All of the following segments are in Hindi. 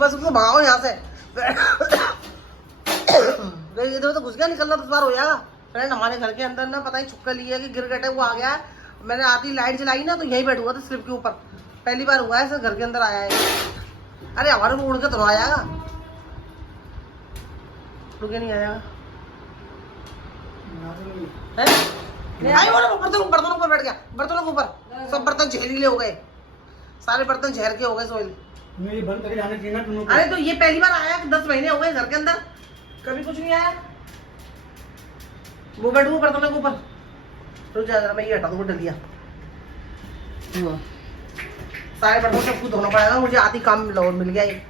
बस उसको भगाओ यहाँ से। इधर तो घुस गया, निकलना 10 बार हो जाएगा। फ्रेंड हमारे घर के अंदर ना पता ही छुक्का लिया कि गिर गए, वो आ गया। मैंने आती लाइट जलाई ना तो यही बैठ हुआ था स्लिप के ऊपर। पहली बार हुआ है सर, घर के अंदर आया है। अरे हमारे को उड़ के तो आ जाएगा, रुके नहीं आएगा। बर्तनों पर बैठ गया, बर्तनों के ऊपर। सब बर्तन जहरीले हो गए, सारे बर्तन जहर के हो गए सोहेल। अरे तो ये पहली बार आया, 10 महीने हो गए घर के अंदर, कभी कुछ नहीं आया। वो बैठू बर्तनों के ऊपर। रुक जा जरा, मैं ये हटा दूँ डलिया। सारे बर्तन सबको धोना पड़ेगा मुझे, आती काम मिल गया ये।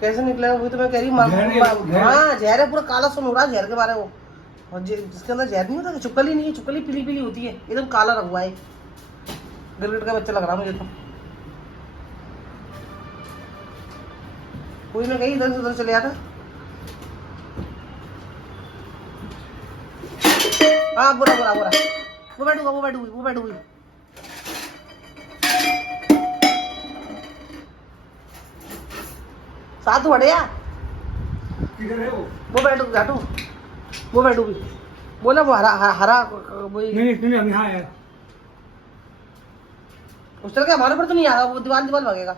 कैसे निकलेगा वही तो मैं कह रही हूँ। हाँ जहर है, पूरा काला सुन हो रहा है जहर के बारे में। और जिसके अंदर जहर नहीं होता, चुकली नहीं है, चुकली पीली पीली होती है, एकदम काला रंग हुआ है। गिरगिट का बच्चा लग रहा मुझे तो। कोई मैं कहीं इधर से उधर चले आता। हाँ बुरा बुरा बुरा, वो बैठूंगा वो बैठूंगी वो बैठूंगी। साथ बढ़े यार, वो बैठूंगी घाटू, वो बैठूंगी। बोला वो हरा हरा नहीं हाँ यार, उस तरह के हमारे पर तो नहीं आया, वो दीवार दीवार भागेगा।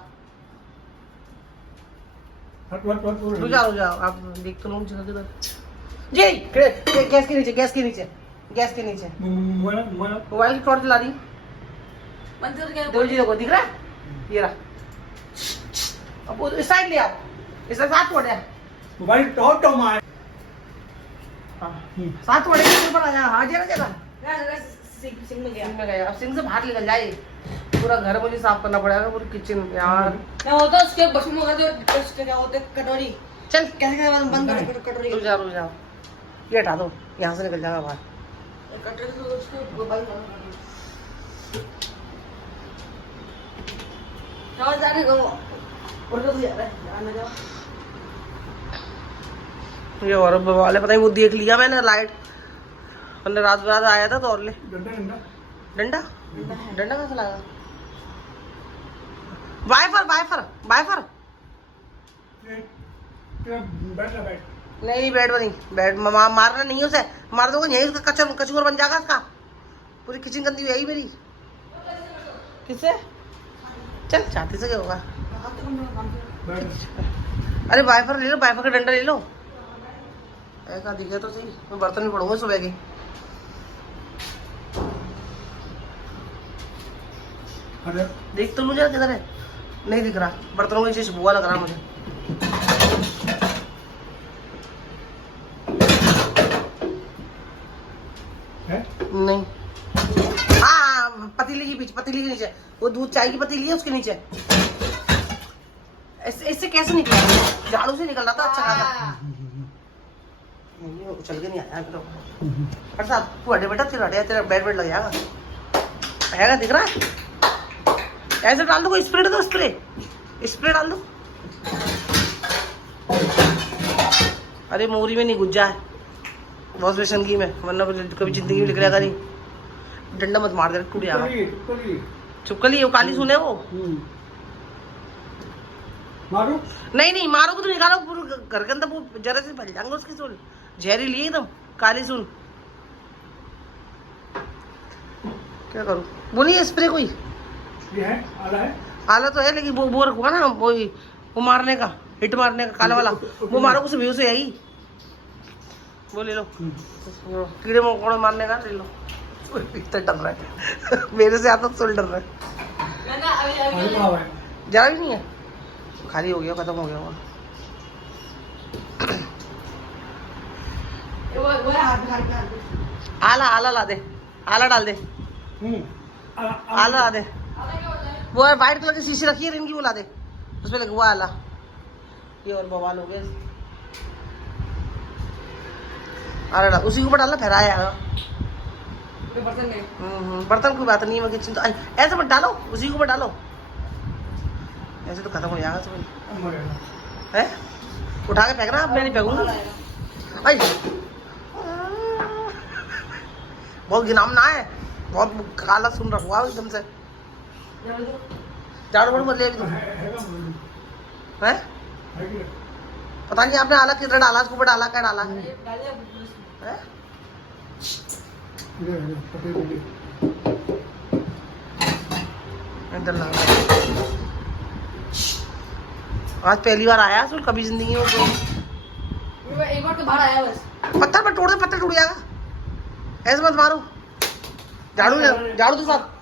रुक जाओ आप देख तो लो किधर। जी गैस के नीचे, गैस के नीचे, गैस के नीचे मोबाइल की टॉर्च जला रही। दो जी देखो, दिख रहा है ये रहा। अब वो इस साइड ले आओ, इस साथ छोड़ दे मोबाइल टॉप टॉप मार। साथ छोड़ के ऊपर आ जा। हाँ जरा सिंह में गया। अब सिंह से बाहर निकल जाए, पूरा घर मुझे साफ करना पड़ेगा, पूरी किचन यार। क्या होता है उसके बस में क्या होते कटोरी। चल कैसे बंद कर कटोरी। रुक जाओ, ये हटा दो, यहाँ से निकल जाएगा बाहर। कटोरी तो उसको बंद कर जाने दो, और तो जा रहा है जाने दो। ये और वाले पता नहीं वो देख लिया मैंने लाइट, हमने रात आया था तो। और ले डंडा कहाँ से लगा? वाइफर नहीं बैट नहीं, बैट मारना नहीं है उसे, मार दोगे यही उसका कचूर बन जाएगा उसका। पूरी किचन गंदी हुई है मेरी। किससे? चल छाती से क्या होगा। अरे वाइफर ले लो, वाइफर का डंडा ले लो। ऐसा दिखे तो सही, मैं बर्तन भी पड़ूंगा सुबह के। देख तो मुझे किधर है, नहीं दिख रहा। बर्तनों की चीज बुआ लग रहा मुझे। नहीं हाँ पतीली के पीछे, पतीली के नीचे, वो दूध चाय की पतीली है उसके नीचे। इससे कैसे निकला? झाड़ू से निकल रहा था अच्छा खासा। चल के नहीं आया तो साथ तू हटे बेटा, तेरा बेड लग जाएगा। आएगा दिख रहा है? ऐसे डाल दो, कोई स्प्रे दो, स्प्रे डाल दो। अरे मोरी में नहीं घुस जाए वॉश बेसन की में, वरना कभी जिंदगी में निकलेगा नहीं। डंडा मत मार दे, टूट जाएगा। चुपकली वो काली सुने वो। मारो नहीं मारो तो निकालो, पूरे घर के अंदर वो जरा से फैल जाएंगे उसकी सुन। जहरी लिए एकदम काली सुन। क्या करूं? वो नहीं है स्प्रे कोई? है आला तो है, लेकिन वो रखूंगा ना वो मारने का, हिट मारने का काला वाला। वो मारो कुछ व्यू से यही वो ले लो, कीड़े मकोड़े मारने का ले लो। इतना डर रहा है मेरे से आता तो डर रहा है। जरा भी नहीं है, खाली हो गया, खत्म हो गया वो। आला ला दे, आला डाल दे, आला ला दे। वो व्हाइट कलर की शीशी रखी है इनकी, वो ला दे, उसमें लगा हुआ आला। ये और बवाल हो गया। आला उसी के ऊपर डालना, फहराया बर्तन कोई बात नहीं है। किचन तो ऐसे मत डालो, उसी के ऊपर डालो, ऐसे तो खत्म हो जाएगा सब है। उठा के फेंक रहा, मैं नहीं फेंकूंगा। आई बहुत गिनाम ना है, बहुत काला सुन रहा हुआ एकदम से। झाड़ू वाड़ू बदले अभी तो है पता नहीं आपने आला कितना डाला उसके ऊपर डाला क्या डाला है इधर ला आज पहली बार आया सुन कभी जिंदगी में कोई एक बार तो बाहर आया बस पत्थर पर तोड़ दे पत्थर टूट जाएगा ऐसे मत मारो झाड़ू तो साथ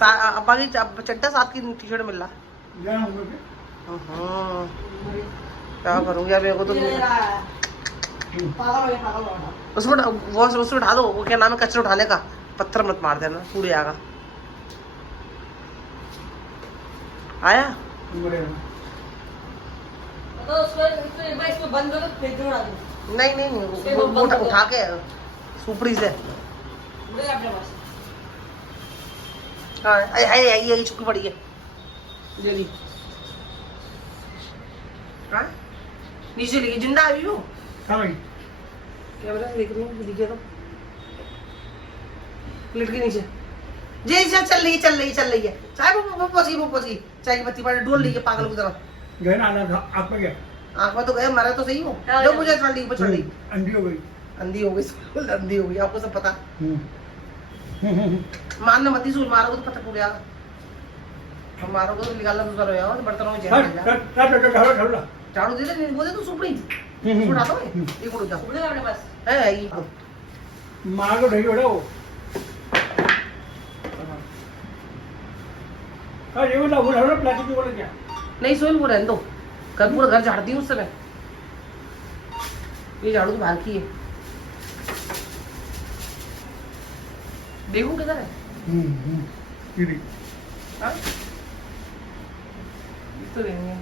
अब्बा की चड्डा साथ की टी शर्ट मिल रहा क्या करूँगी अब मेरे को तो उसमें वो उसमें उठा दो वो क्या नाम है कचरा उठाने का पत्थर मत मार देना पूरे आगा आया तो इसको बंद करो फेंक दो ना नहीं नहीं नहीं वो उठा के सुपड़ी से मुझे अपने पास हाँ आई चुकी पड़ी है ये ली हाँ नीचे लिखी जिंदा अभी वो कैमरा से देख रही हूँ दिखे तो प्लेट के नीचे जी चल रही है चाय वो पहुंच गई चाय की बत्ती पर डोल रही है पागल की तरह गए ना आँख में गया आँख में तो गए मरा तो सही हो जो मुझे चढ़ रही अंधी हो गई अंधी हो गई आपको सब पता मारना मत ही सूझ मारोगे तो पता टूट जाएगा हम मारोगे तो निकालना दूसरा हो जाएगा बर्तनों में जहर झाड़ू दे दे वो दे तो सुपड़ी उठा दो एक उठ जाओ मुझे अपने पास है ये मार को ढही उड़ा वो अरे वो ना प्लास्टिक की बोले क्या नहीं सोल वो रहने दो कल पूरा घर झाड़ती हूँ उस समय ये झाड़ू तो बाहर की है देखो किधर है हाँ? तो देंगे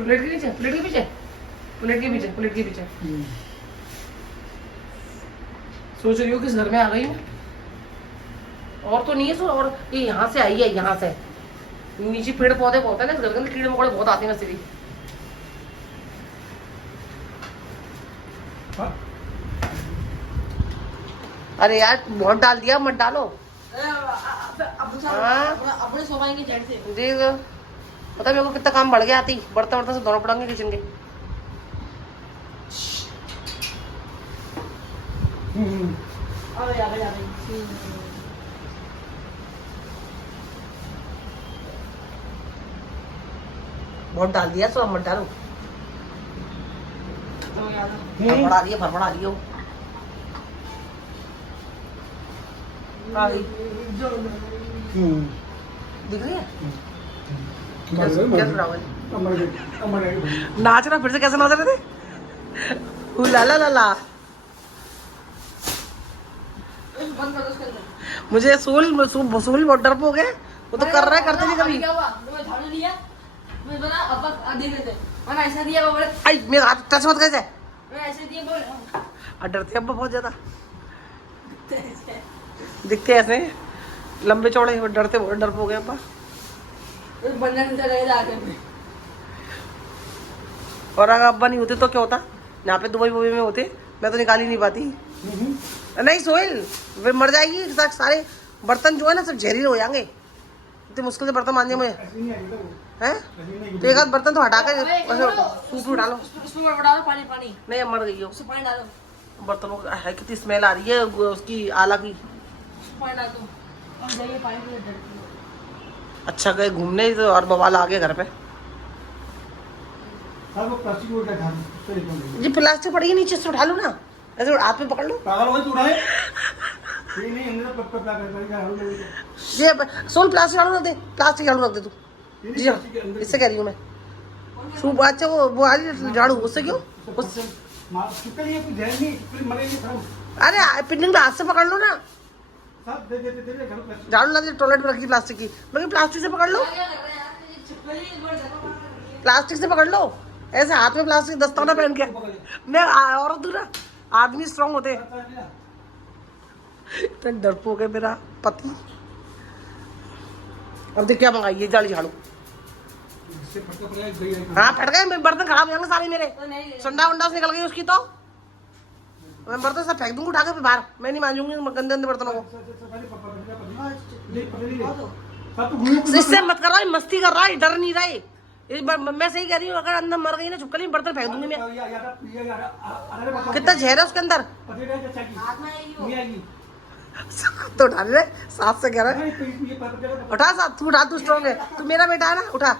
प्लेट के नीचे प्लेट के पीछे सोच रही हो किस घर में आ गई हूँ और तो नहीं है सो और ये यहाँ से आई है यहाँ से नीचे पेड़ पौधे बहुत है ना इस घर के अंदर कीड़े मकोड़े बहुत आते हैं वैसे भी अरे यार बहुत डाल दिया मत डालो अपने सोफा की साइड से जी पता मेरे को कितना काम बढ़ गया आती बर्तन वर्तन से दोनों पड़ेंगे किचन के बहुत डाल दिया सो अब मत डालो फरफड़ा रही हो दिख रही है नाच रहा फिर से कैसे नाच रहे थे ला ला ला ला मुझे सोल बहुत डर हो गए वो तो कर रहा है करते नहीं कभी झाड़ू लिया मैं बना अब देख रहे थे मैंने ऐसा दिया वो बोले आई मेरा हाथ टच मत कैसे मैं ऐसे दिया बोले डरते अब बहुत ज्यादा दिखते ऐसे लंबे चौड़े डरते बहुत डर हो गए अब्बा बनना लगेगा आगे में और अगर अब्बा नहीं होते तो क्या होता यहाँ पे दुबई में होते मैं तो निकाल ही नहीं पाती नहीं सोहेल वे मर जाएगी सारे बर्तन जो है ना सब जहरीले हो जाएंगे इतने मुश्किल से बर्तन मांझे मुझे हैं तो एक आध बर्तन तो हटा कर सूप में डालो उसमें डालो पानी पानी नहीं अब मर गई हो उसमें पानी डालो बर्तनों का है कितनी स्मेल आ रही है उसकी आला की पानी डाल दो अब जाइए पानी पी डरती हो अच्छा गए घूमने तो और बवाल आ गए घर पे जी प्लास्टिक पड़ी है नीचे से उठा लो ना ऐसे हाथ में पकड़ लो जी सोल प्लास्टिक झाड़ू रख दे प्लास्टिक झाड़ू रख दे तू जी हाँ इससे कह रही हूँ मैं सूप अच्छा वो आ रही झाड़ू उससे क्यों अरे पिंडिंग हाथ से पकड़ लो ना झाड़ू ला दे टॉयलेट में रखी प्लास्टिक की मगर प्लास्टिक से पकड़ लो प्लास्टिक से पकड़ लो ऐसे हाथ में प्लास्टिक दस्ताना पहन के मैं औरत हूँ ना आदमी स्ट्रांग होते इतना डरपोक है मेरा पति अब देख क्या मंगाइए जाली झाड़ू हाँ फट गए बर्तन खराब हो जाएंगे सारे मेरे संडा वंडा से निकल गई उसकी तो मैं बर्तन सब फेंक दूंगी उठा के फिर बाहर। मैं नहीं मांजूंगी गंदे गंदे बर्तनों को। इससे मत कर रहा है, मस्ती कर रहा है, डर नहीं रहा है। मैं सही कह रही हूँ, अगर अंदर मर गई ना चुपकर बर्तन फेंक दूंगी मैं। कितना जहर है उसके अंदर। तो उठा ले, साफ से कह रहा है। उठा साथ, तू उठा, तू स्ट्रॉन्ग है, तू मेरा बेटा है ना, उठा।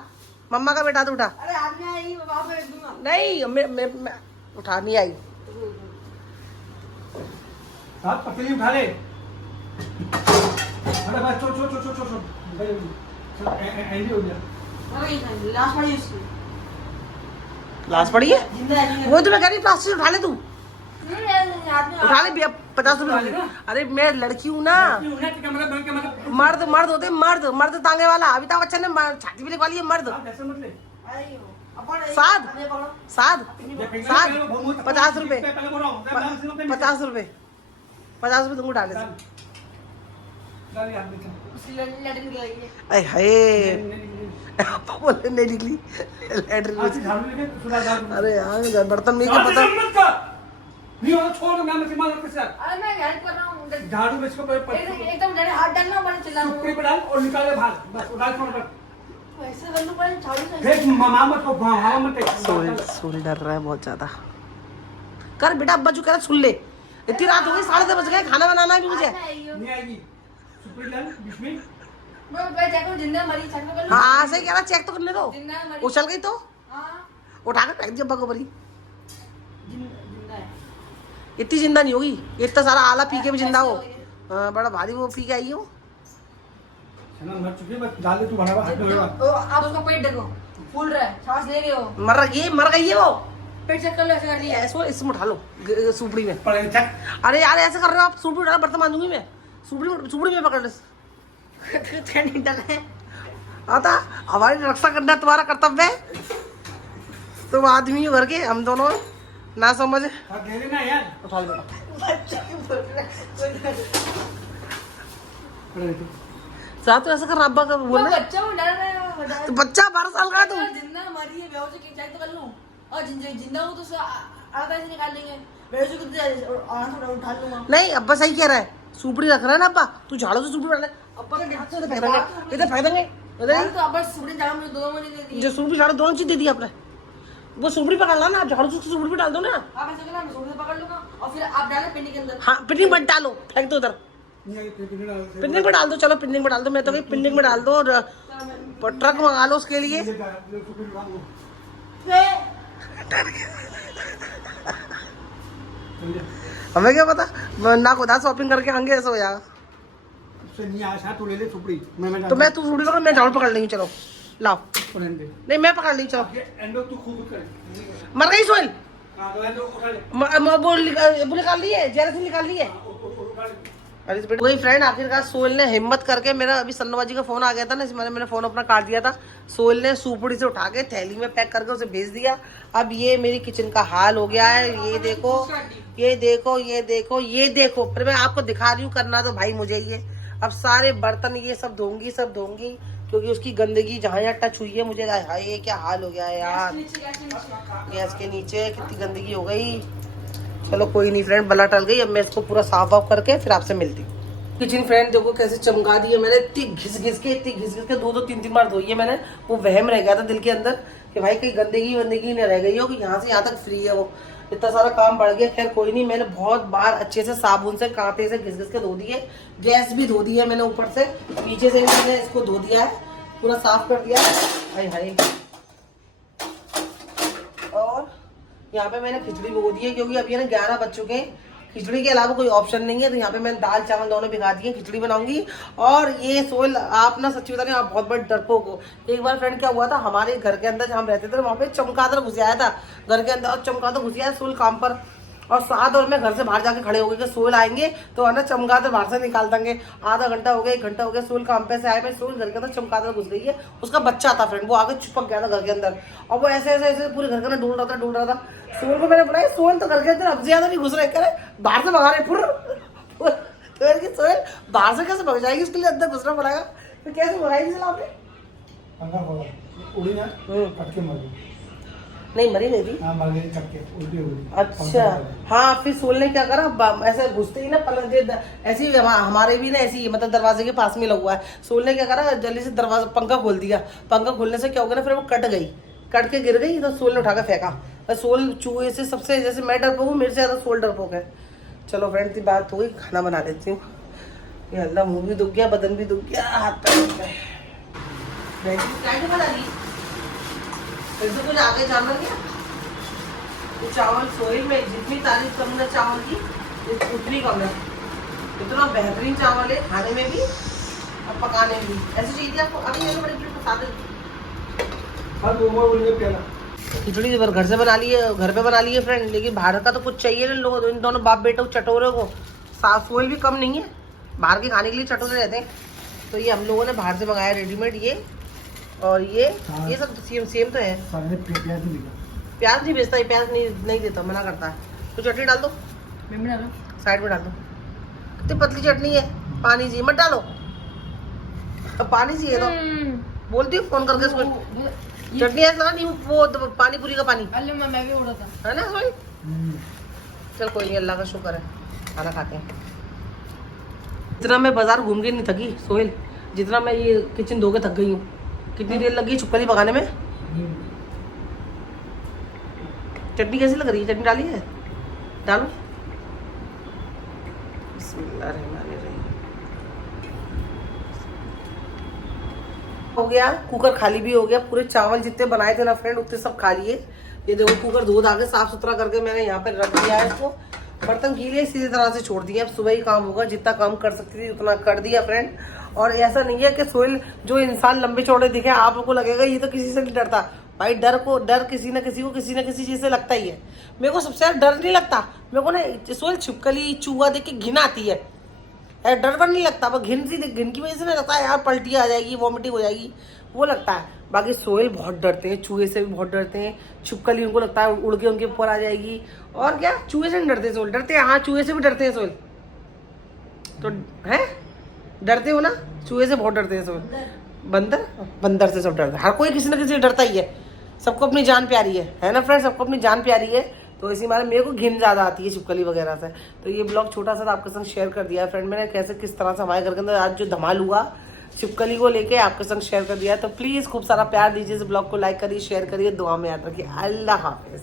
मम्मा का बेटा, तू उठा। अरे हाथ में आई, मैं बाहर फेंक दूंगा। नहीं मैं उठा नहीं आई। पतली उठा ले। अरे बस छोड़ छोड़ छोड़ छोड़ छोड़ ऐसे हो गया। अरे लाश पड़ी उसकी। लाश पड़ी है जिंदा है। वो तो मैं कह रही प्लास्टिक उठा ले तू, हाथ में उठा ले भैया 50 रुपए। अरे मैं लड़की हूँ ना, मर्द होते, मर्द तांगे वाला। अमिताभ बच्चन ने छाती भी लिखवा ली है, मर्द। साध 50 रुपए, 50 रुपए, 50 रुपए तुमको डाले। हाय बोले नहीं निकली लैट्रिन में। अरे यार बर्तन में क्या पता। नहीं हो छोड़ मैं मत मार के साथ। अरे मैं हेल्प कर रहा हूँ। झाड़ू में इसको एकदम डरे हाथ डालना, बड़े चिल्ला ऊपर डाल और निकाल ले बाहर। बस उड़ा छोड़ कर। ऐसे कर लो, पहले झाड़ू से। देख मामा मत को मामा मत। सोल डर रहा है बहुत ज्यादा। कर बेटा, अब्बा जो कह रहा सुन ले। इतनी रात हो गई, 10:30 बज गए, खाना बनाना है भी मुझे। नहीं आएगी सुपर डाल बीच में। मैं चेक करूं जिंदा मरी, चेक कर लो। हाँ सही कह रहा, चेक तो करने दो। जिंदा मरी। उछल गई तो हां उठा के फेंक दिया अब्बा को बरी। जिंदा है। इतनी जिंदा नहीं होगी, इतना सारा आला पी के भी जिंदा हो। हाँ बड़ा भारी वो पी के आई हो। चना मर चुकी है, बस डाल दे तू बना हाथ में लगा। तो आप उसका पेट देखो, फूल रहा है, सांस ले रही हो। मर गई है वो। पेट चेक कर लो, ऐसे कर लिया। ऐसे इसमें उठा लो सुपड़ी में। पड़े चेक। अरे यार ऐसे कर रहे हो आप, सुपड़ी उठा, बर्तन मांजूंगी मैं। सुपड़ी में पकड़ ले। नहीं डाले। आता हमारी रक्षा करना तुम्हारा कर्तव्य है। तुम आदमी हो घर के, हम दोनों ना समझ। हाथ दे देना यार। उठा ले बेटा। बच्चा क्यों बोल रहा है? पड़े तू। साथ तो ऐसा कर अब्बा का बोल रहे। बच्चा में डर रहा है। तो बच्चा 12 साल का है तू। जिंदा मरी है, बेहोश है, चेक तो कर लूं। और जिंदा हो तो उसका आधा से निकाल लेंगे। बेहोश को थोड़ा उठा लूंगा। नहीं अब्बा सही कह रहा है, सुपड़ी रख रहा है ना अब्बा, तू झाड़ू से सुपड़ी डाल। अब्बा के हाथ से फेंक देंगे, इधर फेंक देंगे। यार तो अब सुपड़ी झाड़ू मुझे दोनों में दे दी। जो सुपड़ी झाड़ू दोनों चीज दे दी आपने। वो सुपड़ी पकड़ ला ना, आप झाड़ू से सुपड़ी पे डाल दो ना। आप ऐसे करना, मैं सुपड़ी पकड़ लूंगा और फिर आप डालें पिंडी के अंदर। हाँ पिंडिंग मत डालो, फेंक दो उधर। नहीं आएगी पिंडी डाल दे। पिंडिंग में डाल दो, चलो पिंडिंग में डाल दो। मैं तो कहीं पिंडिंग में डाल दो और ट्रक मंगा लो उसके लिए। हमें क्या पता, ना खुदा शॉपिंग करके आएंगे ऐसा हो जाएगा। उससे नहीं आया तू ले ले सुपड़ी। मैं तो मैं तू सुपड़ी पकड़, मैं झाड़ू पकड़ लेंगी। चलो लाओ। पड़े दे। नहीं मैं पकड़ ली, चलो। ये एंडो तू खूब कर। मर गई सोहेल। हां तो एंडो उठा ले। वो निकाल ली है, जेरस निकाल ली है। उठा ले। अरे वही फ्रेंड, आखिरकार सोहेल ने हिम्मत करके, मेरा अभी सन्नोबाजी का फोन आ गया था ना, मैंने फोन अपना काट दिया था। सोहेल ने सुपड़ी से उठा के थैली में पैक करके उसे भेज दिया। अब ये मेरी किचन का हाल हो गया है। ये देखो ये देखो ये देखो ये देखो, पर मैं आपको दिखा रही हूँ, करना तो भाई मुझे ही है। अब सारे बर्तन ये सब धोंगी क्योंकि उसकी गंदगी जहाँ यहाँ टच हुई है मुझे। हाय ये क्या हाल हो गया है यार, गैस के नीचे कितनी गंदगी हो गई। चलो कोई नहीं फ्रेंड, बला टल गई। अब मैं इसको पूरा साफ वाफ करके फिर आपसे मिलती हूँ। किचन फ्रेंड देखो कैसे चमका दी है मैंने, इतनी घिस घिस के 2-3 बार धोई है मैंने। वो वहम रह गया था दिल के अंदर कि भाई कहीं गंदगी नहीं रह गई हो, कि यहाँ से यहाँ तक फ्री है। वो इतना सारा काम बढ़ गया। खैर कोई नहीं, मैंने बहुत बार अच्छे से साबुन से कांटे से घिस घिस के धो दिए। गैस भी धो दी है मैंने, ऊपर से नीचे से भी मैंने इसको धो दिया है, पूरा साफ कर दिया है। हाय हाय। और यहाँ पे मैंने खिचड़ी भिगो दी है, क्योंकि अभी ना 11 बज चुके हैं। खिचड़ी के अलावा कोई ऑप्शन नहीं है, तो यहाँ पे मैंने दाल चावल दोनों भिगा दिए, खिचड़ी बनाऊंगी। और ये सोहेल, आप ना सच्ची बता रही हूँ, आप बहुत बड़े डरपोक हो। एक बार फ्रेंड क्या हुआ था, हमारे घर के अंदर जहाँ हम रहते थे वहाँ पे चमगादड़ घुस आया था घर के अंदर। और चमगादड़ घुस आया सोहेल काम पर, और 7 और मैं घर से बाहर जाके खड़े हो गए कि सोहेल आएंगे तो है ना चमगादड़ बाहर से निकाल देंगे। आधा घंटा हो गया, 1 घंटा हो गया, सोहेल काम पे से आए। मैं सोहेल घर के अंदर चमगादड़ घुस गई है। उसका बच्चा था फ्रेंड, वो आगे चिपक गया था घर के अंदर, और वो ऐसे ऐसे पूरे घर के अंदर ढूंढ रहा था। सोहेल को मैंने बुलाया, सोहेल तो घर के अंदर अब ज्यादा नहीं घुस रहे, करे बाहर से भगा रहे तो सोहेल बाहर से कैसे भग जाएगी, उसके लिए अंदर घुसना पड़ेगा। तो कैसे भगाएगी आपने? नहीं मरी नहीं थी। हाँ, भागे करके उल्टी हो गई। अच्छा हाँ, फिर सोल ने क्या करा, ऐसे घुसते ही ना पलंग ऐसे ही हमारे भी ना ऐसे ही मतलब दरवाजे के पास में लगा हुआ है। सोल ने क्या करा, जल्दी से दरवाजा पंखा खोल दिया। पंखा खोलने से क्या हो गया ना, फिर वो कट गई, कट के गिर गई। तो सोल ने उठा के फेंका। और सोल चूहे से सबसे, जैसे मैं डरपोक हूँ, मेरे से ज्यादा सोल डरपोक है। चलो फ्रेंड, की बात हो गई, खाना बना लेती हूँ। ये अल्लाह, मुंह भी दुख गया, बदन भी दुख गया, हाथ पैर दुख गए। बना ली कुछ आगे जानना क्या, तो चावल सोइल में जितनी तारीफ कम ना चावल की उतनी कम है। इतना बेहतरीन चावल है खाने में भी और पकाने में भी। ऐसी चीज आपको अभी ये बड़ी प्लेट बता दें। हाँ, दो और बोलिए प्याला। खिचड़ी तो घर से बना ली है, घर पे बना ली है फ्रेंड, लेकिन बाहर का तो कुछ चाहिए ना लोगों, इन दोनों बाप बेटों चटोरे को। साफ सोइल भी कम नहीं है, बाहर के खाने के लिए चटोरे रहते हैं। तो ये हम लोगों ने बाहर से मंगाया रेडीमेड ये, और ये सब सेम तो है। प्याज नहीं बेचता, ये प्याज नहीं देता, मना करता है। तो चटनी डाल दो, साइड में डाल दो। कितनी पतली चटनी है, पानी चाहिए मत डालो, अब पानी चाहिए तो बोलती हूँ फोन करके इसको। चटनी ऐसा नहीं, वो पानी पूरी का पानी मैं भी उड़ा था, है ना भाई। चल कोई नहीं, अल्लाह का शुक्र है, खाना खाते हैं। इतना मैं बाजार घूम के नहीं थकी सोहेल, जितना मैं ये किचन धो के थक गई हूँ। कितनी देर लगी चुपकली पकाने में। चटनी कैसी लग रही है, चटनी डाली है, डालो। बिस्मिल्लाहिर्रहमानिर्रहीम। हो गया, कुकर खाली भी हो गया। पूरे चावल जितने बनाए थे ना फ्रेंड, उतने सब खा लिए। ये देखो कुकर धो धा के साफ सुथरा करके मैंने यहाँ पे रख दिया है इसको। बर्तन गीले सीधी तरह से छोड़ दिए। अब सुबह ही काम होगा, जितना काम कर सकती थी उतना कर दिया फ्रेंड। और ऐसा नहीं है कि सोहेल जो इंसान लंबे चौड़े दिखे आप लोग को लगेगा ये तो किसी से नहीं डरता। भाई डर किसी न किसी चीज से लगता ही है। मेरे को सबसे ज्यादा डर नहीं लगता, मेरे को ना सोहेल छिपकली चूहा देख के घिन आती है। डर पर नहीं लगता, पर घिन की वजह से ना लगता है यार पलटी आ जाएगी, वॉमिटिंग हो जाएगी, वो लगता है। बाकी सोहेल बहुत डरते हैं, चूहे से भी बहुत डरते हैं। छिपकली उनको लगता है उड़ के उनके ऊपर आ जाएगी। और क्या, चूहे से नहीं डरते सोहेल, डरते हैं हाँ, चूहे से भी डरते हैं सोहेल। तो है, डरते हो ना, चूहे से बहुत डरते हैं सोहेल। बंदर से सब डरते हैं, हर कोई किसी न किसी से डरता ही है। सबको अपनी जान प्यारी है ना फ्रेंड, सबको अपनी जान प्यारी है। तो इसी मारे मेरे को घिन ज़्यादा आती है छिपकली वगैरह से। तो ये ब्लॉग छोटा सा आपके संग शेयर कर दिया फ्रेंड मैंने, कैसे किस तरह से हमारे घर के अंदर आज जो धमाल हुआ छिपकली को लेके आपके संग शेयर कर दिया। तो प्लीज़ खूब सारा प्यार दीजिए, इस ब्लॉग को लाइक करिए, शेयर करिए, दुआ में याद रखिए। अल्लाह हाफिज़।